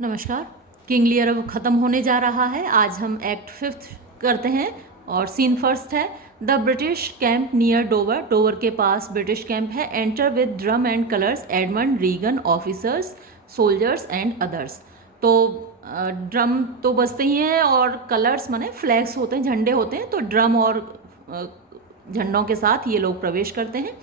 नमस्कार। King Lear अब ख़त्म होने जा रहा है। आज हम एक्ट 5 करते हैं और सीन फर्स्ट है the British camp near Dover. Dover के पास ब्रिटिश कैंप है। Enter with drum and colours Edmund Regan officers soldiers and others. तो ड्रम तो बजते ही हैं और कलर्स माने फ्लैग्स होते हैं, झंडे होते हैं। तो ड्रम और झंडों के साथ ये लोग प्रवेश करते हैं।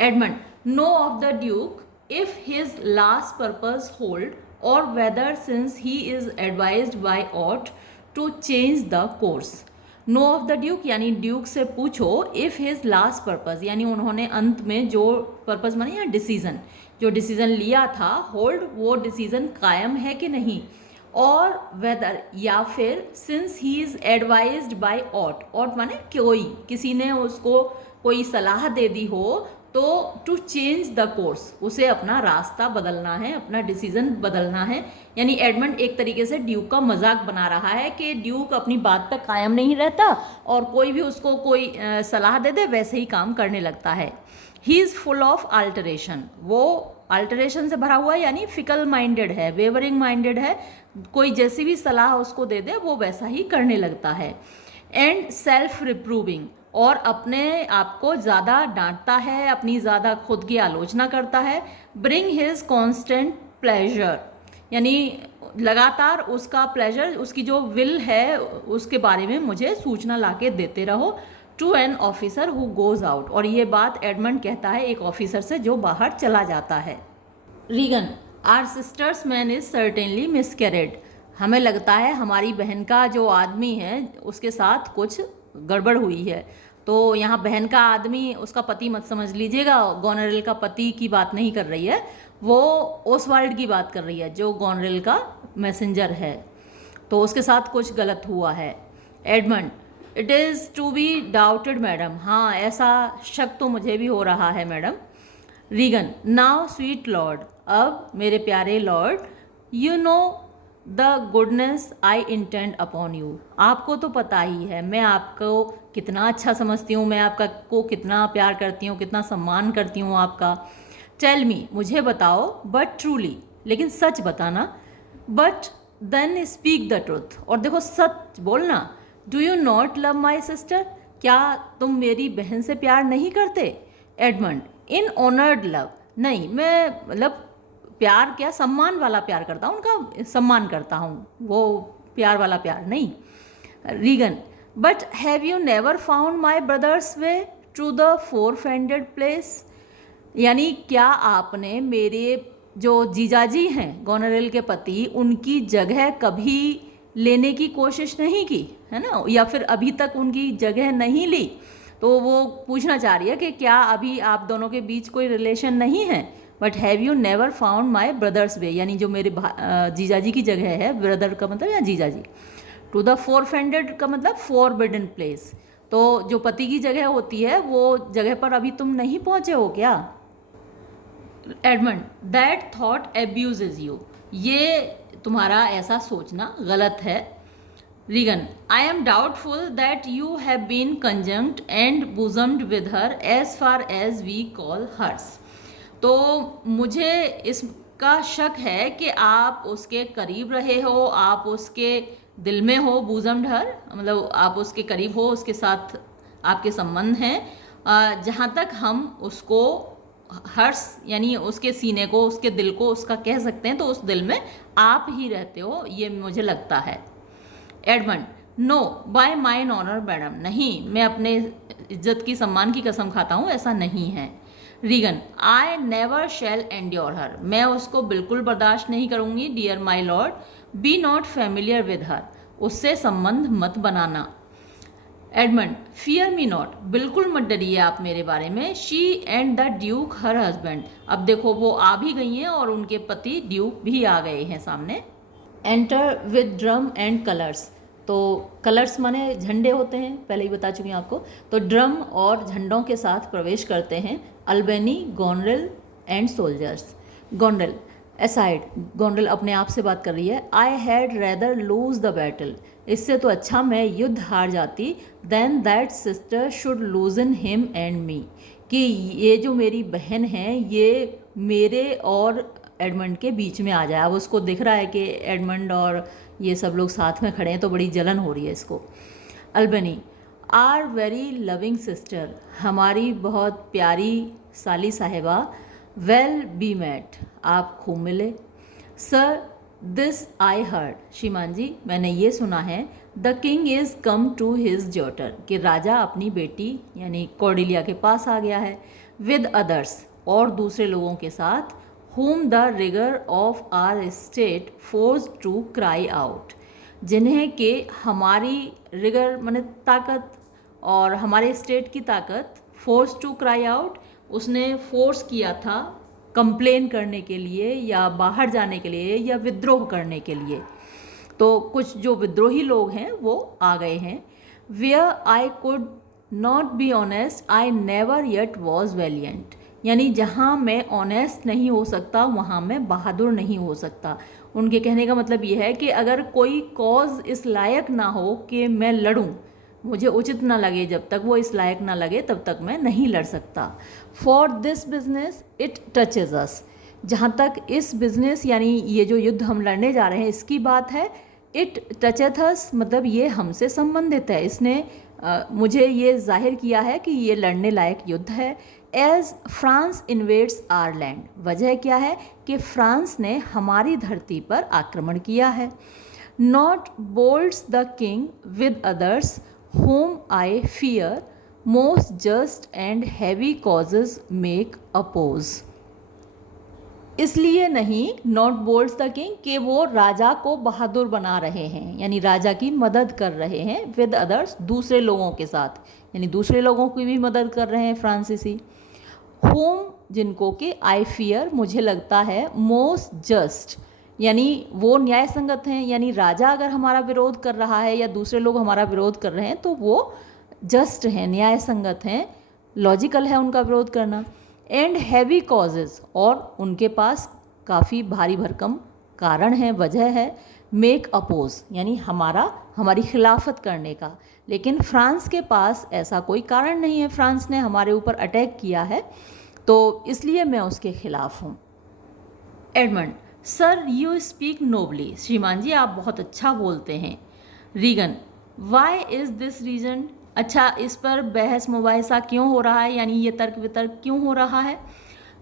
Edmund know of the duke if his last purpose hold or whether since he is advised by ought to change the course. Know of the duke यानी ड्यूक से पूछो इफ हिज लास्ट पर्पज यानी उन्होंने अंत में जो purpose माने या डिसीजन जो डिसीजन लिया था होल्ड वो डिसीजन कायम है कि नहीं, और वेदर या फिर since he is advised by ought माने कोई किसी ने उसको कोई सलाह दे दी हो तो टू चेंज द कोर्स उसे अपना रास्ता बदलना है, अपना डिसीजन बदलना है। यानी एडमंड एक तरीके से ड्यूक का मजाक बना रहा है कि ड्यूक अपनी बात पर कायम नहीं रहता और कोई भी उसको कोई सलाह दे दे वैसे ही काम करने लगता है। He is full of alteration, वो अल्टरेशन से भरा हुआ है यानी फिकल माइंडेड है, वेवरिंग माइंडेड है। कोई जैसी भी सलाह उसको दे दे वो वैसा ही करने लगता है। एंड सेल्फ रिप्रूविंग और अपने आप को ज़्यादा डांटता है, अपनी ज़्यादा खुद की आलोचना करता है। ब्रिंग हिज कॉन्स्टेंट प्लेजर यानी लगातार उसका प्लेजर, उसकी जो विल है उसके बारे में मुझे सूचना लाके देते रहो। To an officer who goes out, और ये बात एडमंड कहता है एक ऑफिसर से जो बाहर चला जाता है। Regan our sister's man is certainly miscarried, हमें लगता है हमारी बहन का जो आदमी है उसके साथ कुछ गड़बड़ हुई है। तो यहाँ बहन का आदमी उसका पति मत समझ लीजिएगा, गोनरेल का पति की बात नहीं कर रही है, वो ओसवाल्ड की बात कर रही है जो गोनरेल का मैसेंजर है। तो उसके साथ कुछ गलत हुआ है। Edmund it is to be doubted madam, हाँ ऐसा शक तो मुझे भी हो रहा है madam. Regan now sweet lord, अब मेरे प्यारे lord, you know the goodness I intend upon you, आपको तो पता ही है मैं आपको कितना अच्छा समझती हूँ, मैं आपका को कितना प्यार करती हूँ, कितना सम्मान करती हूँ आपका। टेल मी, मुझे बताओ, बट ट्रूली, लेकिन सच बताना। But then speak the truth, और देखो सच बोलना। Do you not love my sister, क्या तुम मेरी बहन से प्यार नहीं करते। एडमंड इन ऑनर्ड लव, नहीं मैं मतलब प्यार क्या, सम्मान वाला प्यार करता हूँ, उनका सम्मान करता हूँ, वो प्यार वाला प्यार नहीं। Regan but have you never found my brother's way to the forfended place, यानी क्या आपने मेरे जो जीजाजी हैं गोनरेल के पति उनकी जगह कभी लेने की कोशिश नहीं की है ना, या फिर अभी तक उनकी जगह नहीं ली। तो वो पूछना चाह रही है कि क्या अभी आप दोनों के बीच कोई रिलेशन नहीं है। But have you never found my brother's way, यानी जो मेरे जीजाजी की जगह है, ब्रदर का मतलब या जीजाजी। टू द फोर फेंडेड का मतलब फॉरबिडन प्लेस, तो जो पति की जगह होती है वो जगह पर अभी तुम नहीं पहुंचे हो क्या। Edmund that thought abuses you, ये तुम्हारा ऐसा सोचना गलत है। Regan I am doubtful that you have been conjunct and bosomed with her as far as we call hers, तो मुझे इसका शक है कि आप उसके करीब रहे हो, आप उसके दिल में हो। बूजम्ड हर मतलब आप उसके करीब हो, उसके साथ आपके संबंध हैं। जहाँ तक हम उसको हर्ष यानी उसके सीने को, उसके दिल को उसका कह सकते हैं, तो उस दिल में आप ही रहते हो, ये मुझे लगता है। Edmund no by mine honour madam, नहीं मैं अपने इज्जत की सम्मान की कसम खाता हूँ, ऐसा नहीं है। Regan I never shall endure her, मैं उसको बिल्कुल बर्दाश्त नहीं करूँगी। Dear my lord be not familiar with her, उससे संबंध मत बनाना। एडमंड फियर मी नॉट, बिल्कुल मत डरिए आप मेरे बारे में। She and the duke her husband, अब देखो वो आ भी गई हैं और उनके पति ड्यूक भी आ गए हैं सामने। Enter with drum and colours, तो कलर्स माने झंडे होते हैं, पहले ही बता चुकी हूँ आपको। तो ड्रम और झंडों के साथ प्रवेश करते हैं Albany Goneril and soldiers. Goneril aside, Goneril अपने आप से बात कर रही है। I had rather lose the battle, इससे तो अच्छा मैं युद्ध हार जाती। Then that sister should loosen him and me, कि ये जो मेरी बहन है ये मेरे और एडमंड के बीच में आ जाए। अब उसको दिख रहा है कि एडमंड और ये सब लोग साथ में खड़े हैं, तो बड़ी जलन हो रही है इसको। Albany, our very loving sister, हमारी बहुत प्यारी साली साहिबा, वेल बी मेट, आप खूब मिले। सर दिस आई हर्ड, श्रीमान जी मैंने ये सुना है, the king is come to his daughter, कि राजा अपनी बेटी यानी कॉर्डेलिया के पास आ गया है, विद अदर्स, और दूसरे लोगों के साथ, whom the rigor of our state forced to cry out, जिन्हें कि हमारी रिगर माने ताकत और हमारे स्टेट की ताकत, फोर्स टू क्राई आउट, उसने फोर्स किया था कंप्लेन करने के लिए या बाहर जाने के लिए या विद्रोह करने के लिए। तो कुछ जो विद्रोही लोग हैं वो आ गए हैं। Where I could not be honest I never yet was valiant, यानी जहाँ मैं ऑनेस्ट नहीं हो सकता वहाँ मैं बहादुर नहीं हो सकता। उनके कहने का मतलब ये है कि अगर कोई कॉज इस लायक ना हो कि मैं लड़ूं, मुझे उचित ना लगे, जब तक वो इस लायक ना लगे तब तक मैं नहीं लड़ सकता। For this business it touches us, जहाँ तक इस बिजनेस यानी ये जो युद्ध हम लड़ने जा रहे हैं इसकी बात है, इट टचेथ अस मतलब ये हमसे संबंधित है, इसने मुझे ये जाहिर किया है कि ये लड़ने लायक युद्ध है। As France invades our land, वजह क्या है कि फ्रांस ने हमारी धरती पर आक्रमण किया है। Not bolds the king with others whom I fear, most just and heavy causes make oppose, इसलिए नहीं नॉट बोल्ड्स द किंग कि वो राजा को बहादुर बना रहे हैं यानी राजा की मदद कर रहे हैं, विद अदर्स दूसरे लोगों के साथ यानी दूसरे लोगों की भी मदद कर रहे हैं फ्रांसीसी। होम जिनको कि आई फियर मुझे लगता है, मोस्ट जस्ट यानी वो न्याय संगत हैं, यानी राजा अगर हमारा विरोध कर रहा है या दूसरे लोग हमारा विरोध कर रहे हैं तो वो जस्ट हैं, न्याय संगत हैं, लॉजिकल है उनका विरोध करना। एंड हैवी कॉजेज़, और उनके पास काफ़ी भारी भरकम कारण है, वजह है। मेक अपोज यानी हमारी खिलाफत करने का, लेकिन फ्रांस के पास ऐसा कोई कारण नहीं है, फ्रांस ने हमारे ऊपर अटैक किया है तो इसलिए मैं उसके खिलाफ हूँ। Edmund, sir you speak nobly, श्रीमान जी आप बहुत अच्छा बोलते हैं। Regan, why is this reason, अच्छा इस पर बहस मुबाहिसा क्यों हो रहा है यानी ये तर्क वितर्क क्यों हो रहा है।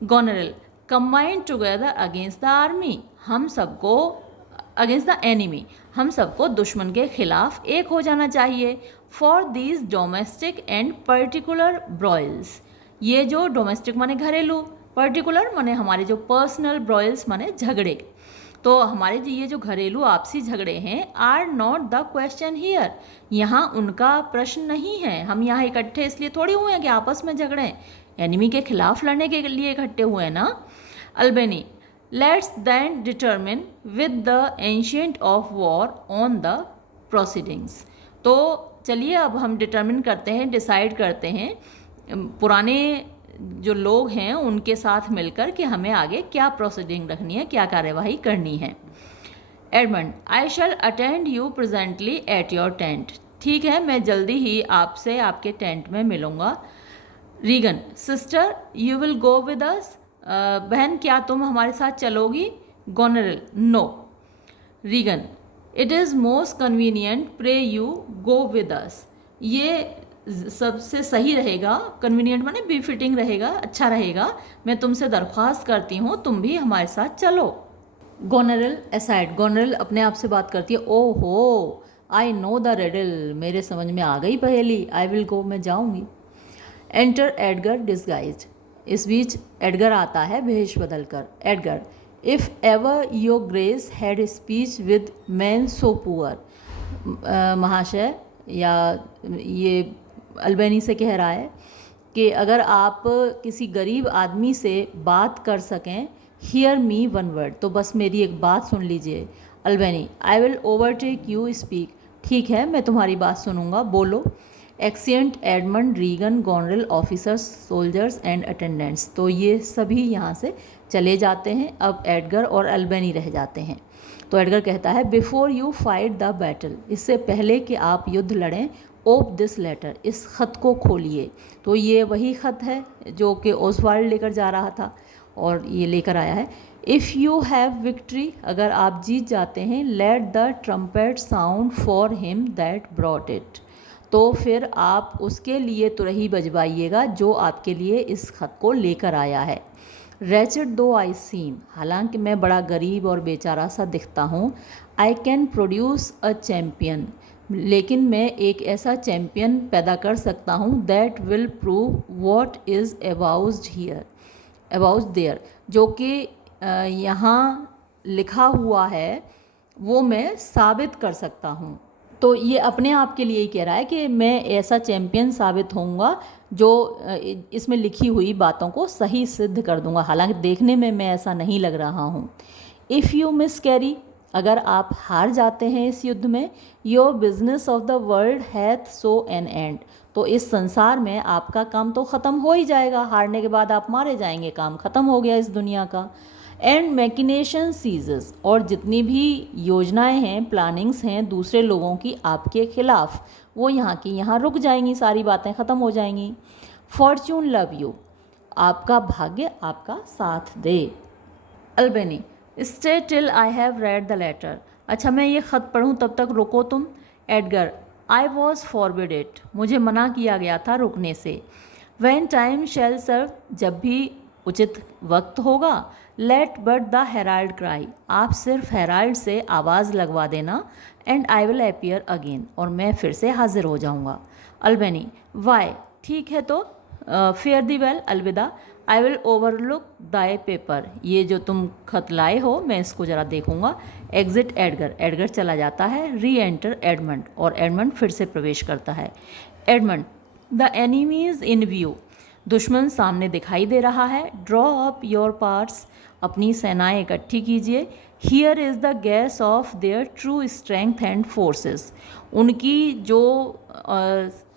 Goneril, combined together against the army, हम सबको अगेंस्ट द एनिमी, हम सबको दुश्मन के खिलाफ एक हो जाना चाहिए। For these domestic and particular broils, ये जो डोमेस्टिक माने घरेलू, पर्टिकुलर माने हमारे जो पर्सनल, ब्रॉयल्स माने झगड़े, तो हमारे जो ये जो घरेलू आपसी झगड़े हैं, are not the question here, यहाँ उनका प्रश्न नहीं है। हम यहाँ इकट्ठे इसलिए थोड़ी हुए हैं कि आपस में झगड़ें, एनिमी के खिलाफ लड़ने के लिए इकट्ठे हुए हैं ना। Albany, let's then determine with the ancient of war on the proceedings, तो चलिए अब हम डिटर्मिन करते हैं, डिसाइड करते हैं पुराने जो लोग हैं उनके साथ मिलकर कि हमें आगे क्या प्रोसीडिंग रखनी है, क्या कार्यवाही करनी है। Edmund, I shall attend you presently at your tent, ठीक है मैं जल्दी ही आपसे आपके टेंट में मिलूँगा। Regan, sister you will go with us, बहन क्या तुम हमारे साथ चलोगी। Goneril, no. Regan, it is most convenient pray you go with us, ये सबसे सही रहेगा, कन्वीनियंट माने बी फिटिंग रहेगा, अच्छा रहेगा, मैं तुमसे दरख्वास्त करती हूँ तुम भी हमारे साथ चलो। गोनरेल एसाइड, गोनरेल अपने आप से बात करती है, ओहो आई नो द रिडल, मेरे समझ में आ गई पहेली, आई विल गो, मैं जाऊँगी। एंटर एडगर डिस्गाइज्ड, इस बीच एडगर आता है भेष बदल कर। Edgar, if ever your grace had speech with man so poor, महाशय या ये अल्बेनी से कह रहा है कि अगर आप किसी गरीब आदमी से बात कर सकें, हियर मी वन वर्ड, तो बस मेरी एक बात सुन लीजिए। Albany, I will overtake you speak, ठीक है मैं तुम्हारी बात सुनूंगा, बोलो। Exeunt Edmund, Regan, Goneril, officers, soldiers and attendants, तो ये सभी यहाँ से चले जाते हैं, अब एडगर और अल्बेनी रह जाते हैं। तो एडगर कहता है, before you fight the battle, इससे पहले कि आप युद्ध लड़ें, ओप दिस लेटर, इस ख़त को खोलिए। तो ये वही ख़त है जो कि ओसवाल्ड लेकर जा रहा था और ये लेकर आया है। इफ़ यू हैव विक्ट्री, अगर आप जीत जाते हैं, let the trumpet sound for him that brought it, तो फिर आप उसके लिए तुरही बजवाइएगा जो आपके लिए इस खत को लेकर आया है। रेचड दो आई सीम, हालांकि मैं बड़ा गरीब और बेचारा सा दिखता हूँ, I can produce a champion, लेकिन मैं एक ऐसा चैम्पियन पैदा कर सकता हूँ, that will prove what is abused here, about there, जो कि यहाँ लिखा हुआ है वो मैं साबित कर सकता हूँ। तो ये अपने आप के लिए ही कह रहा है कि मैं ऐसा चैम्पियन साबित होऊंगा जो इसमें लिखी हुई बातों को सही सिद्ध कर दूंगा, हालांकि देखने में मैं ऐसा नहीं लग रहा हूँ। इफ़ यू मिस कैरी, अगर आप हार जाते हैं इस युद्ध में, your business of the world hath so an end, तो इस संसार में आपका काम तो ख़त्म हो ही जाएगा, हारने के बाद आप मारे जाएंगे, काम ख़त्म हो गया इस दुनिया का। एंड मैकिनेशन सीजेस, और जितनी भी योजनाएं हैं, प्लानिंग्स हैं दूसरे लोगों की आपके खिलाफ, वो यहाँ की यहाँ रुक जाएंगी, सारी बातें ख़त्म हो जाएंगी। फॉर्च्यून लव यू, आपका भाग्य आपका साथ दे। Albany, stay till I have read the letter, अच्छा मैं ये ख़त पढ़ूँ तब तक रुको तुम। Edgar, I was forbid it, मुझे मना किया गया था रुकने से। व्हेन टाइम शैल सर्व, जब भी उचित वक्त होगा। Let but the herald cry, आप सिर्फ हेराल्ड से आवाज़ लगवा देना। And I will appear again, और मैं फिर से हाजिर हो जाऊँगा। अल्बेनी, वाई, ठीक है तो फेयर दी वेल, अलविदा। I will overlook Dai paper, ये जो तुम खत लाए हो मैं इसको ज़रा देखूंगा। एग्जिट एडगर, एडगर चला जाता है। री एंटर एडमंड, और एडमंड फिर से प्रवेश करता है। Edmund, the enemy is in view, दुश्मन सामने दिखाई दे रहा है। ड्रॉ अप योर पार्ट्स, अपनी सेनाएं इकट्ठी कीजिए। Here is the gas of their true strength and forces, उनकी जो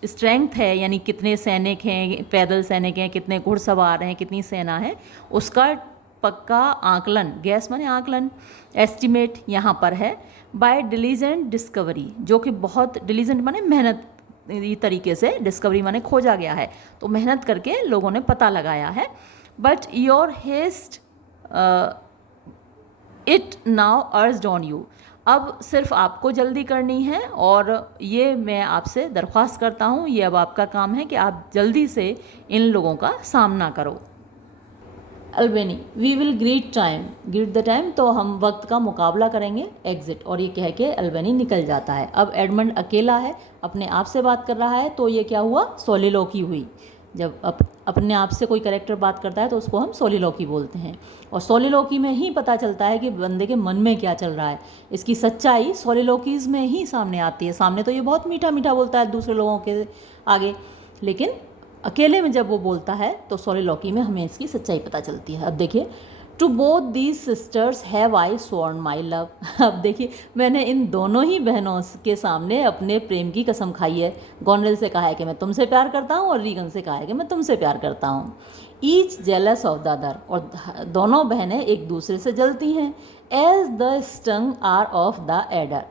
स्ट्रेंथ है, यानी कितने सैनिक हैं, पैदल सैनिक हैं, कितने घुड़सवार हैं, कितनी सेना है, उसका पक्का आकलन, गैस माने आकलन, एस्टिमेट यहाँ पर है। बाय डिलीजेंट डिस्कवरी, जो कि बहुत, डिलीजेंट माने मेहनत तरीके से, डिस्कवरी माने खोजा गया है, तो मेहनत करके लोगों ने पता लगाया है। But your haste it now urged on you, अब सिर्फ आपको जल्दी करनी है, और ये मैं आपसे दरख्वास्त करता हूँ, ये अब आपका काम है कि आप जल्दी से इन लोगों का सामना करो। Albany, we will greet time, greet the time, तो हम वक्त का मुकाबला करेंगे। एग्जिट, और ये कह के अल्बेनी निकल जाता है। अब एडमंड अकेला है, अपने आप से बात कर रहा है, तो ये क्या हुआ, सोलिलोकी हुई। जब अपने आप से कोई कैरेक्टर बात करता है तो उसको हम सोलिलोकी बोलते हैं, और सोलिलोकी में ही पता चलता है कि बंदे के मन में क्या चल रहा है। इसकी सच्चाई सोलिलोकीज़ में ही सामने आती है। सामने तो ये बहुत मीठा मीठा बोलता है दूसरे लोगों के आगे, लेकिन अकेले में जब वो बोलता है तो सोलिलोकी में हमें इसकी सच्चाई पता चलती है। अब देखिए, to both these sisters have I sworn my love, अब देखिए मैंने इन दोनों ही बहनों के सामने अपने प्रेम की कसम खाई है। गोनरेल से कहा है कि मैं तुमसे प्यार करता हूँ, और रीगन से कहा है कि मैं तुमसे प्यार करता हूँ। Each jealous of the other, और दोनों बहनें एक दूसरे से जलती हैं। As the stung are of the adder,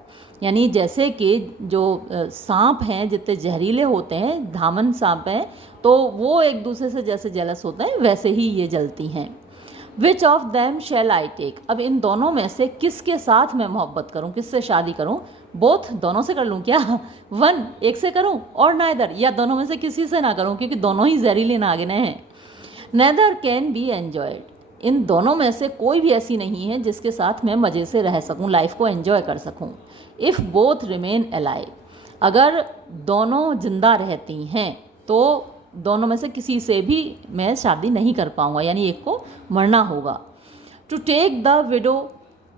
यानी जैसे कि जो सांप हैं जितने जहरीले होते हैं, धामन सांप हैं, तो वो एक दूसरे से जैसे जेलस होते हैं वैसे ही ये जलती हैं। Which of them shall I take, अब इन दोनों में से किसके साथ मैं मोहब्बत करूं, किससे शादी करूं। बोथ, दोनों से कर लूं क्या, वन, एक से करूं, और नाइदर, या दोनों में से किसी से ना करूं, क्योंकि दोनों ही जहरीले नागिनें हैं। नेदर कैन बी एन्जॉयड, इन दोनों में से कोई भी ऐसी नहीं है जिसके साथ मैं मज़े से रह सकूं, लाइफ को एंजॉय कर सकूं। इफ़ बोथ रिमेन अलाइव, अगर दोनों जिंदा रहती हैं तो दोनों में से किसी से भी मैं शादी नहीं कर पाऊंगा, यानी एक को मरना होगा। टू टेक द विडो,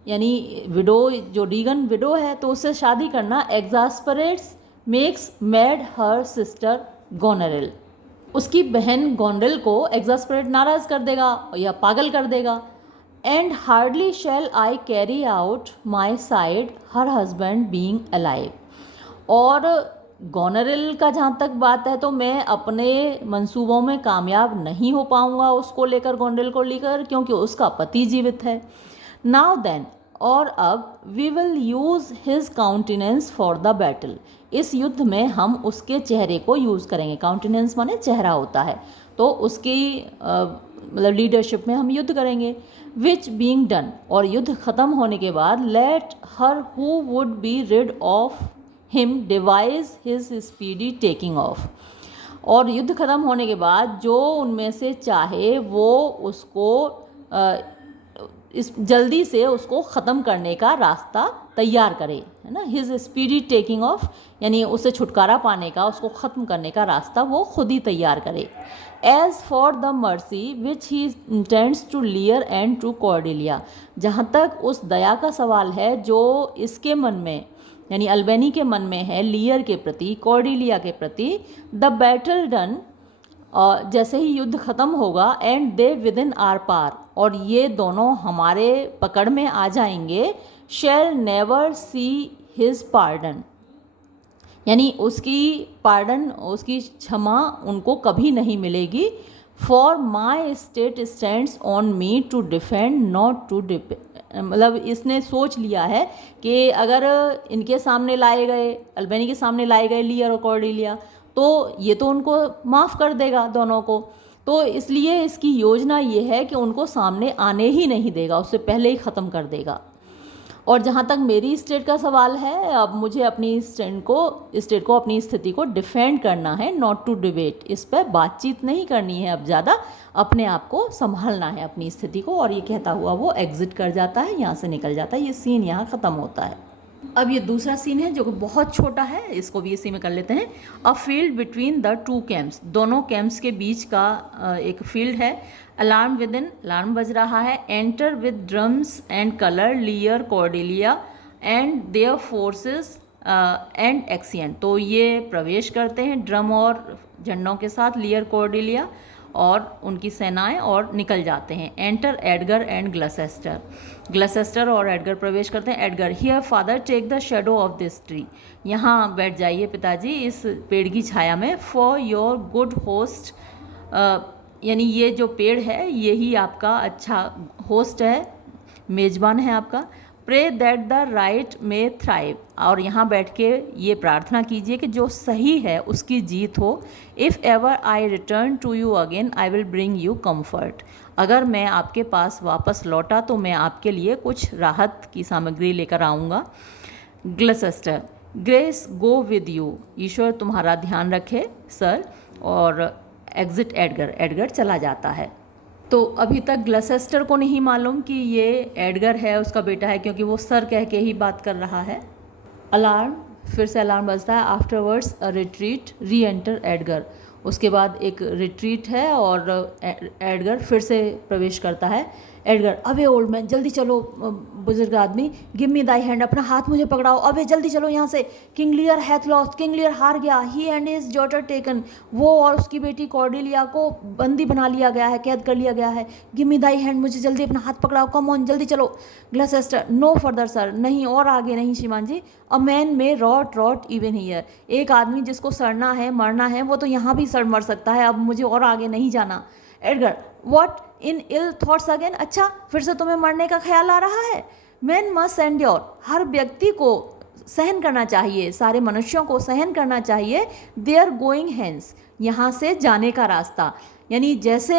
यानी विडो जो रीगन विडो है तो उससे शादी करना एग्जास्परेट्स मेक्स मैड हर सिस्टर गोनरेल, उसकी बहन गोनरेल को एग्जास्परेट, नाराज़ कर देगा या पागल कर देगा। And hardly shall I carry out my side her husband being alive, और गोनरेल का जहाँ तक बात है तो मैं अपने मंसूबों में कामयाब नहीं हो पाऊँगा उसको लेकर, गोनरेल को लेकर, क्योंकि उसका पति जीवित है। नाउ देन, और अब, we will use his countenance for the battle, इस युद्ध में हम उसके चेहरे को यूज़ करेंगे। काउंटिनेंस माने चेहरा होता है, तो उसकी मतलब लीडरशिप में हम युद्ध करेंगे। विच बीइंग डन, और युद्ध ख़त्म होने के बाद, let her who would be rid of him devise his speedy taking off, और युद्ध ख़त्म होने के बाद जो उनमें से चाहे वो उसको इस जल्दी से उसको ख़त्म करने का रास्ता तैयार करे, है ना। हिज स्पीडी टेकिंग ऑफ, यानी उससे छुटकारा पाने का, उसको ख़त्म करने का रास्ता वो खुद ही तैयार करे। As for the mercy which he intends to Lear and to Cordelia, जहाँ तक उस दया का सवाल है जो इसके मन में, यानी अल्बेनी के मन में है, लियर के प्रति, कॉर्डेलिया के प्रति, द बैटल डन, और जैसे ही युद्ध ख़त्म होगा, and they within our power, और ये दोनों हमारे पकड़ में आ जाएंगे, shall never see his pardon, यानी उसकी पार्डन, उसकी क्षमा उनको कभी नहीं मिलेगी। For my state stands on me to defend not to मतलब इसने सोच लिया है कि अगर इनके सामने लाए गए, अल्बेनी के सामने लाए गए लियर और कॉर्डेलिया, तो ये तो उनको माफ़ कर देगा दोनों को, तो इसलिए इसकी योजना ये है कि उनको सामने आने ही नहीं देगा, उससे पहले ही ख़त्म कर देगा। और जहाँ तक मेरी स्टेट का सवाल है, अब मुझे अपनी स्टेट को अपनी स्थिति को डिफेंड करना है, नॉट टू डिबेट, इस पर बातचीत नहीं करनी है, अब ज़्यादा अपने आप को संभालना है अपनी स्थिति को। और ये कहता हुआ वो एग्जिट कर जाता है, यहाँ से निकल जाता है, ये सीन यहाँ ख़त्म होता है। अब ये दूसरा सीन है जो कि बहुत छोटा है, इसको भी इसी में कर लेते हैं। A field between the two camps, दोनों कैंप्स के बीच का एक फील्ड है। अलार्म विद इन, अलार्म बज रहा है। Enter with drums and colour, Lear Cordelia and their forces and exeunt, तो ये प्रवेश करते हैं ड्रम और झंडों के साथ, लियर कॉर्डेलिया और उनकी सेनाएं, और निकल जाते हैं। Enter Edgar and Gloucester, Gloucester और एडगर प्रवेश करते हैं। Edgar, here father take the shadow of this tree, यहाँ बैठ जाइए पिताजी इस पेड़ की छाया में। फॉर योर गुड होस्ट, यानी ये जो पेड़ है यही आपका अच्छा होस्ट है, मेज़बान है आपका। Pray that the right may thrive, और यहाँ बैठ के ये प्रार्थना कीजिए कि जो सही है उसकी जीत हो। If ever I return to you again I will bring you comfort, अगर मैं आपके पास वापस लौटा तो मैं आपके लिए कुछ राहत की सामग्री लेकर आऊँगा। ग्लसेस्टर, ग्रेस गो विद यू, ईश्वर तुम्हारा ध्यान रखे सर। और एग्जिट एडगर, एडगर चला जाता है। तो अभी तक ग्लसेस्टर को नहीं मालूम कि ये एडगर है, उसका बेटा है, क्योंकि वो सर कह के ही बात कर रहा है। अलार्म, फिर से अलार्म बजता है। आफ्टरवर्ड्स अ रिट्रीट, री एंटर एडगर, उसके बाद एक रिट्रीट है और एडगर फिर से प्रवेश करता है। एडगर, अबे ओल्ड मैन जल्दी चलो, बुजुर्ग आदमी, गिव मी दाई हैंड, अपना हाथ मुझे पकड़ाओ, अबे जल्दी चलो यहाँ से। King Lear hath lost, King Lear हार गया। ही एंड हिज डॉटर टेकन, वो और उसकी बेटी कॉर्डेलिया को बंदी बना लिया गया है, कैद कर लिया गया है। गिव मी दाई हैंड, मुझे जल्दी अपना हाथ पकड़ाओ, कम ऑन जल्दी चलो। ग्लसेस्टर, नो फर्दर सर, नहीं और आगे नहीं श्रीमान जी। अ मैन में रॉट इवन हियर, एक आदमी जिसको सड़ना है मरना है वो तो यहाँ भी सड़ मर सकता है, अब मुझे और आगे नहीं जाना। Edgar, what in ill thoughts again, अच्छा फिर से तुम्हें मरने का ख्याल आ रहा है। मैन मस्ट एंड्योर, हर व्यक्ति को सहन करना चाहिए, सारे मनुष्यों को सहन करना चाहिए। देयर गोइंग हैंस, यहाँ से जाने का रास्ता, यानी जैसे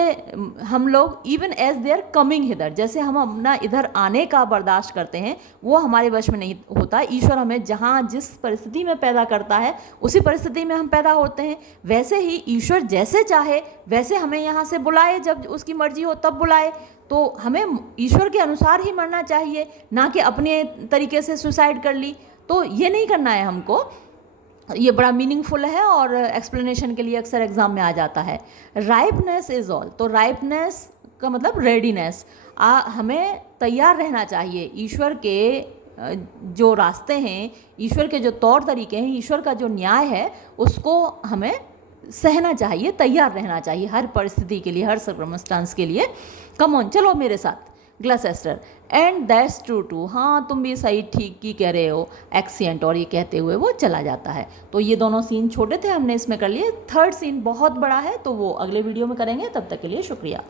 हम लोग even as their coming hither, जैसे हम अपना इधर आने का बर्दाश्त करते हैं वो हमारे वश में नहीं होता। ईश्वर हमें जहाँ जिस परिस्थिति में पैदा करता है उसी परिस्थिति में हम पैदा होते हैं। वैसे ही ईश्वर जैसे चाहे वैसे हमें यहाँ से बुलाए, जब उसकी मर्जी हो तब बुलाए। तो हमें ईश्वर के अनुसार ही मरना चाहिए, ना कि अपने तरीके से सुसाइड कर ली, तो ये नहीं करना है हमको। ये बड़ा मीनिंगफुल है और एक्सप्लेनेशन के लिए अक्सर एग्जाम में आ जाता है। राइपनेस इज़ ऑल, तो राइपनेस का मतलब रेडीनेस, हमें तैयार रहना चाहिए। ईश्वर के जो रास्ते हैं, ईश्वर के जो तौर तरीके हैं, ईश्वर का जो न्याय है उसको हमें सहना चाहिए, तैयार रहना चाहिए हर परिस्थिति के लिए, हर सर्कमस्टांस के लिए। कम ऑन, चलो मेरे साथ। ग्लसेस्टर, एंड दैट्स ट्रू टू, हाँ तुम भी सही ठीक ही कह रहे हो, एक्सियंट, और ये कहते हुए वो चला जाता है। तो ये दोनों सीन छोटे थे, हमने इसमें कर लिए। थर्ड सीन बहुत बड़ा है तो वो अगले वीडियो में करेंगे, तब तक के लिए शुक्रिया।